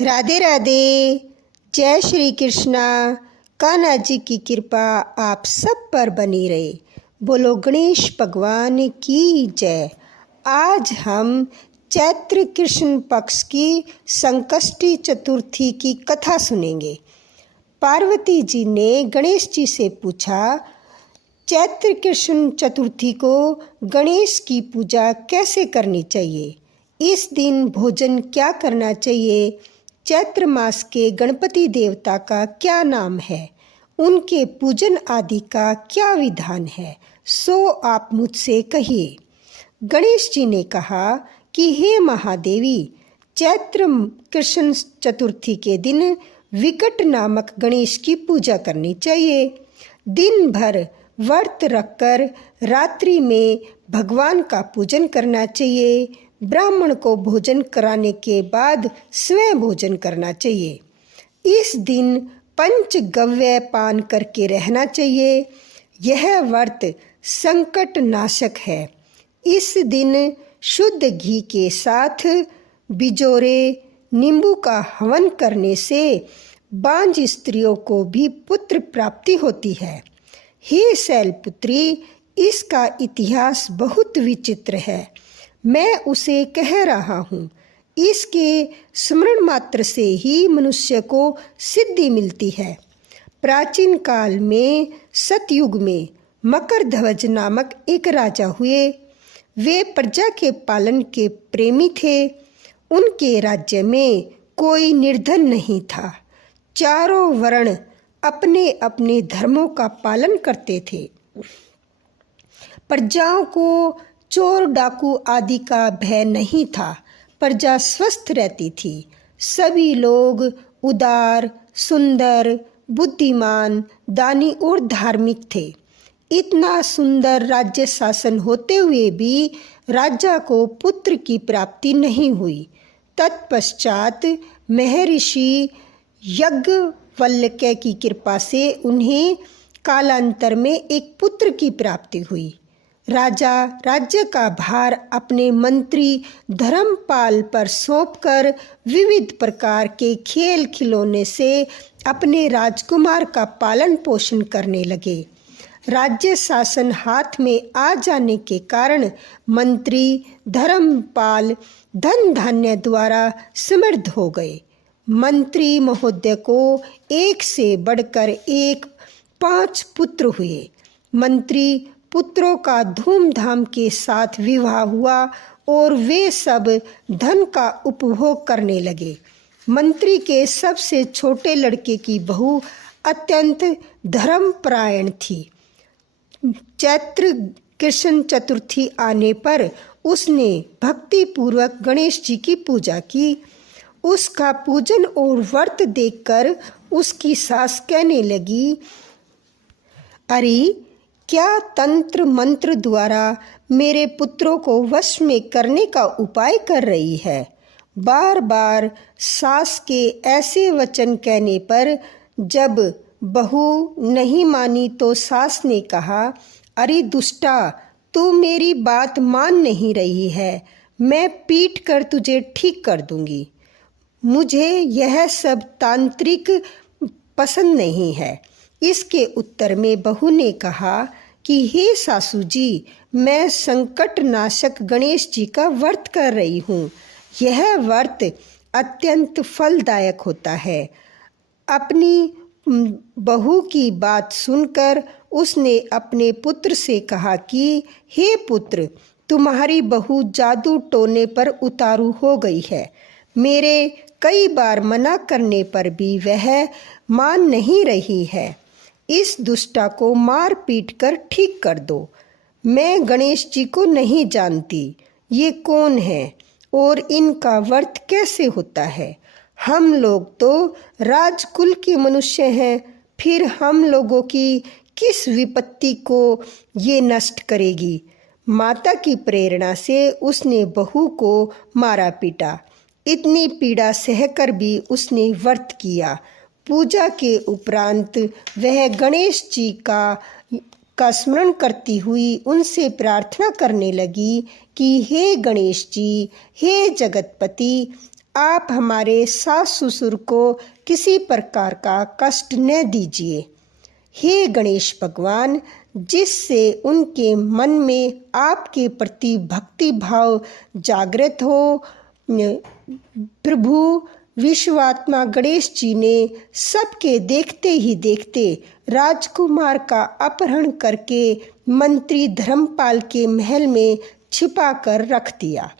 राधे राधे। जय श्री कृष्णा। कान्हा जी की कृपा आप सब पर बनी रहे। बोलो गणेश भगवान की जय। आज हम चैत्र कृष्ण पक्ष की संकष्टी चतुर्थी की कथा सुनेंगे। पार्वती जी ने गणेश जी से पूछा, चैत्र कृष्ण चतुर्थी को गणेश की पूजा कैसे करनी चाहिए? इस दिन भोजन क्या करना चाहिए? चैत्र मास के गणपति देवता का क्या नाम है? उनके पूजन आदि का क्या विधान है? सो आप मुझसे कहिए। गणेश जी ने कहा कि हे महादेवी, चैत्र कृष्ण चतुर्थी के दिन विकट नामक गणेश की पूजा करनी चाहिए। दिन भर व्रत रखकर रात्रि में भगवान का पूजन करना चाहिए। ब्राह्मण को भोजन कराने के बाद स्वयं भोजन करना चाहिए। इस दिन पंचगव्य पान करके रहना चाहिए। यह व्रत संकट नाशक है। इस दिन शुद्ध घी के साथ बिजोरे नींबू का हवन करने से बांझ स्त्रियों को भी पुत्र प्राप्ति होती है। हे शैलपुत्री, इसका इतिहास बहुत विचित्र है। मैं उसे कह रहा हूँ। इसके स्मरण मात्र से ही मनुष्य को सिद्धि मिलती है। प्राचीन काल में सतयुग में मकरध्वज नामक एक राजा हुए। वे प्रजा के पालन के प्रेमी थे। उनके राज्य में कोई निर्धन नहीं था। चारों वर्ण अपने अपने धर्मों का पालन करते थे। प्रजाओं को चोर डाकू आदि का भय नहीं था। प्रजा स्वस्थ रहती थी। सभी लोग उदार, सुंदर, बुद्धिमान, दानी और धार्मिक थे। इतना सुंदर राज्य शासन होते हुए भी राजा को पुत्र की प्राप्ति नहीं हुई। तत्पश्चात महर्षि याज्ञवल्क्य की कृपा से उन्हें कालांतर में एक पुत्र की प्राप्ति हुई। राजा राज्य का भार अपने मंत्री धर्मपाल पर सौंपकर विविध प्रकार के खेल खिलौने से अपने राजकुमार का पालन पोषण करने लगे। राज्य शासन हाथ में आ जाने के कारण मंत्री धर्मपाल धन धान्य द्वारा समृद्ध हो गए। मंत्री महोदय को एक से बढ़कर एक 5 पुत्र हुए। मंत्री पुत्रों का धूमधाम के साथ विवाह हुआ और वे सब धन का उपभोग करने लगे। मंत्री के सबसे छोटे लड़के की बहू अत्यंत धर्मपरायण थी। चैत्र कृष्ण चतुर्थी आने पर उसने भक्ति पूर्वक गणेश जी की पूजा की। उसका पूजन और व्रत देखकर उसकी सास कहने लगी, अरे क्या तंत्र मंत्र द्वारा मेरे पुत्रों को वश में करने का उपाय कर रही है? बार बार सास के ऐसे वचन कहने पर जब बहू नहीं मानी तो सास ने कहा, अरे दुष्टा, तू मेरी बात मान नहीं रही है। मैं पीट कर तुझे ठीक कर दूंगी। मुझे यह सब तांत्रिक पसंद नहीं है। इसके उत्तर में बहू ने कहा कि हे सासू जी, मैं संकट नाशक गणेश जी का व्रत कर रही हूँ। यह व्रत अत्यंत फलदायक होता है। अपनी बहू की बात सुनकर उसने अपने पुत्र से कहा कि हे पुत्र, तुम्हारी बहू जादू टोने पर उतारू हो गई है। मेरे कई बार मना करने पर भी वह मान नहीं रही है। इस दुष्टा को मार पीट कर ठीक कर दो। मैं गणेश जी को नहीं जानती। ये कौन है और इनका व्रत कैसे होता है? हम लोग तो राजकुल के मनुष्य हैं। फिर हम लोगों की किस विपत्ति को ये नष्ट करेगी? माता की प्रेरणा से उसने बहू को मारा पीटा। इतनी पीड़ा सहकर भी उसने व्रत किया। पूजा के उपरांत वह गणेश जी का स्मरण करती हुई उनसे प्रार्थना करने लगी कि हे गणेश जी, हे जगतपति, आप हमारे सास ससुर को किसी प्रकार का कष्ट न दीजिए। हे गणेश भगवान, जिससे उनके मन में आपके प्रति भक्ति भाव जागृत हो। प्रभु विश्वात्मा गणेश जी ने सबके देखते ही देखते राजकुमार का अपहरण करके मंत्री धर्मपाल के महल में छिपा कर रख दिया।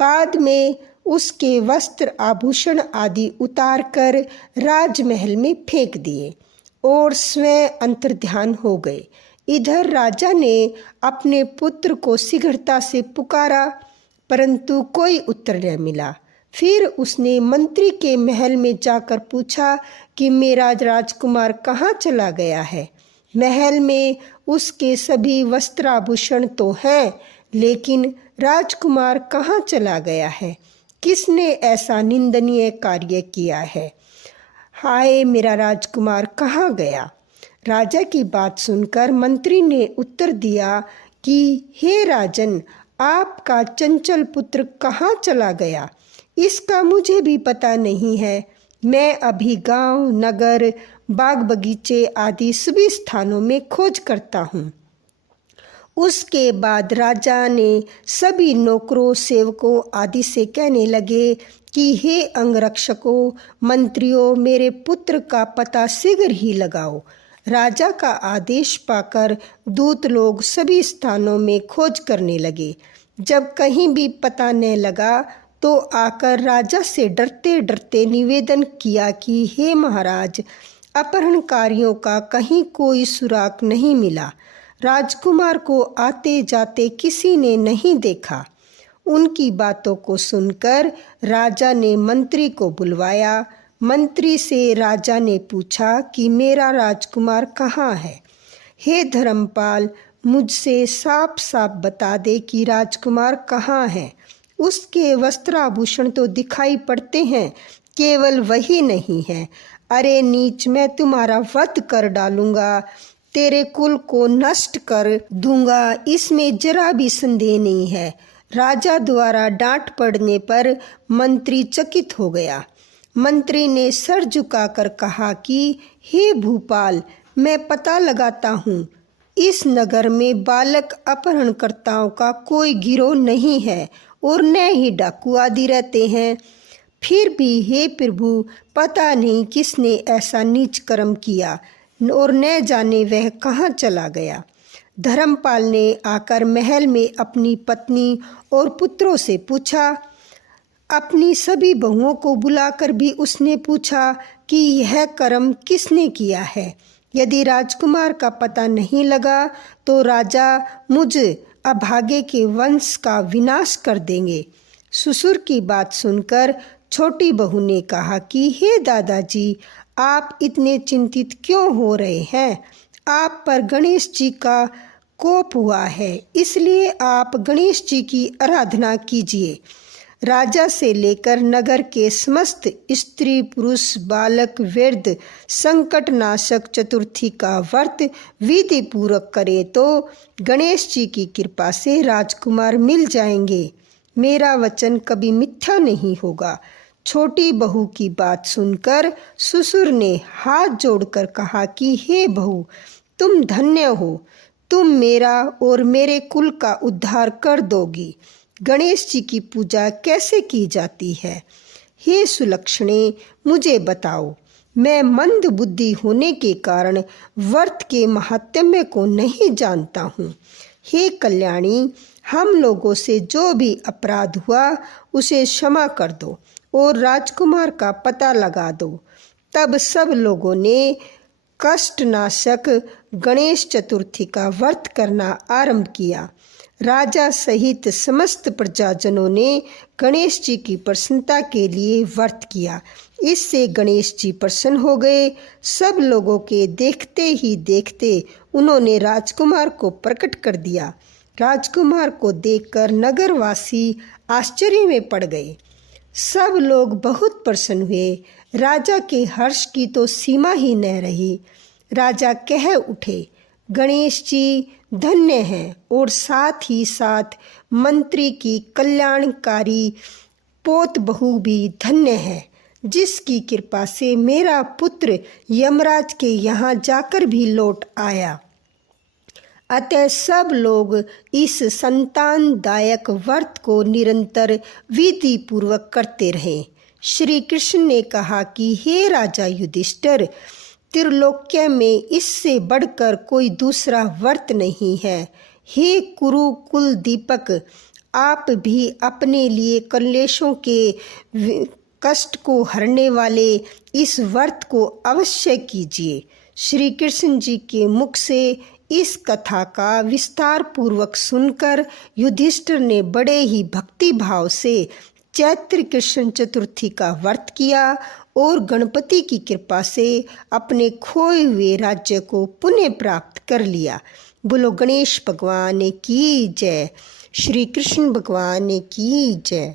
बाद में उसके वस्त्र आभूषण आदि उतार कर राजमहल में फेंक दिए और स्वयं अंतर्ध्यान हो गए। इधर राजा ने अपने पुत्र को शीघ्रता से पुकारा, परंतु कोई उत्तर न मिला। फिर उसने मंत्री के महल में जाकर पूछा कि मेरा राजकुमार कहाँ चला गया है। महल में उसके सभी वस्त्राभूषण तो हैं, लेकिन राजकुमार कहाँ चला गया है? किसने ऐसा निंदनीय कार्य किया है? हाय, मेरा राजकुमार कहाँ गया? राजा की बात सुनकर मंत्री ने उत्तर दिया कि हे राजन, आपका चंचल पुत्र कहाँ चला गया, इसका मुझे भी पता नहीं है। मैं अभी गांव, नगर, बाग बगीचे आदि सभी स्थानों में खोज करता हूँ। उसके बाद राजा ने सभी नौकरों, सेवकों आदि से कहने लगे कि हे अंगरक्षकों, मंत्रियों, मेरे पुत्र का पता शीघ्र ही लगाओ। राजा का आदेश पाकर दूत लोग सभी स्थानों में खोज करने लगे। जब कहीं भी पता न लगा तो आकर राजा से डरते डरते निवेदन किया कि हे महाराज, अपहरणकारियों का कहीं कोई सुराग नहीं मिला। राजकुमार को आते जाते किसी ने नहीं देखा। उनकी बातों को सुनकर राजा ने मंत्री को बुलवाया। मंत्री से राजा ने पूछा कि मेरा राजकुमार कहाँ है? हे धर्मपाल, मुझसे साफ साफ बता दे कि राजकुमार कहाँ है। उसके वस्त्राभूषण तो दिखाई पड़ते हैं, केवल वही नहीं है। अरे नीच, मैं तुम्हारा वध कर डालूंगा, तेरे कुल को नष्ट कर दूंगा, इसमें जरा भी संदेह नहीं है। राजा द्वारा डांट पड़ने पर मंत्री चकित हो गया। मंत्री ने सर झुकाकर कहा कि हे भूपाल, मैं पता लगाता हूँ, इस नगर में बालक अपहरणकर्ताओं का कोई गिरोह नहीं है और न ही डाकू आदि रहते हैं। फिर भी हे प्रभु, पता नहीं किसने ऐसा नीच कर्म किया और न जाने वह कहाँ चला गया। धर्मपाल ने आकर महल में अपनी पत्नी और पुत्रों से पूछा। अपनी सभी बहुओं को बुलाकर भी उसने पूछा कि यह कर्म किसने किया है। यदि राजकुमार का पता नहीं लगा तो राजा मुझ अभागे के वंश का विनाश कर देंगे। ससुर की बात सुनकर छोटी बहू ने कहा कि हे दादाजी, आप इतने चिंतित क्यों हो रहे हैं? आप पर गणेश जी का कोप हुआ है, इसलिए आप गणेश जी की आराधना कीजिए। राजा से लेकर नगर के समस्त स्त्री पुरुष, बालक, वृद्ध संकटनाशक चतुर्थी का व्रत विधि पूर्वक करे तो गणेश जी की कृपा से राजकुमार मिल जाएंगे। मेरा वचन कभी मिथ्या नहीं होगा। छोटी बहू की बात सुनकर ससुर ने हाथ जोड़कर कहा कि हे बहू, तुम धन्य हो, तुम मेरा और मेरे कुल का उद्धार कर दोगी। गणेश जी की पूजा कैसे की जाती है? हे सुलक्षणे, मुझे बताओ। मैं मंद बुद्धि होने के कारण व्रत के महात्म्य को नहीं जानता हूँ। हे कल्याणी, हम लोगों से जो भी अपराध हुआ उसे क्षमा कर दो और राजकुमार का पता लगा दो। तब सब लोगों ने कष्टनाशक गणेश चतुर्थी का व्रत करना आरंभ किया। राजा सहित समस्त प्रजाजनों ने गणेश जी की प्रसन्नता के लिए व्रत किया। इससे गणेश जी प्रसन्न हो गए। सब लोगों के देखते ही देखते उन्होंने राजकुमार को प्रकट कर दिया। राजकुमार को देखकर नगरवासी आश्चर्य में पड़ गए। सब लोग बहुत प्रसन्न हुए। राजा के हर्ष की तो सीमा ही न रही। राजा कह उठे, गणेश जी धन्य हैं और साथ ही साथ मंत्री की कल्याणकारी पोत बहू भी धन्य है जिसकी कृपा से मेरा पुत्र यमराज के यहाँ जाकर भी लौट आया। अतः सब लोग इस संतानदायक व्रत को निरंतर विधि पूर्वक करते रहे। श्री कृष्ण ने कहा कि हे राजा युधिष्ठिर, त्रिलोक्य में इससे बढ़कर कोई दूसरा व्रत नहीं है। हे कुरुकुल दीपक, आप भी अपने लिए कलेशों के कष्ट को हरने वाले इस व्रत को अवश्य कीजिए। श्री कृष्ण जी के मुख से इस कथा का विस्तार पूर्वक सुनकर युधिष्ठिर ने बड़े ही भक्ति भाव से चैत्र कृष्ण चतुर्थी का व्रत किया और गणपति की कृपा से अपने खोए हुए राज्य को पुनः प्राप्त कर लिया। बोलो गणेश भगवान की जय, श्री कृष्ण भगवान की जय।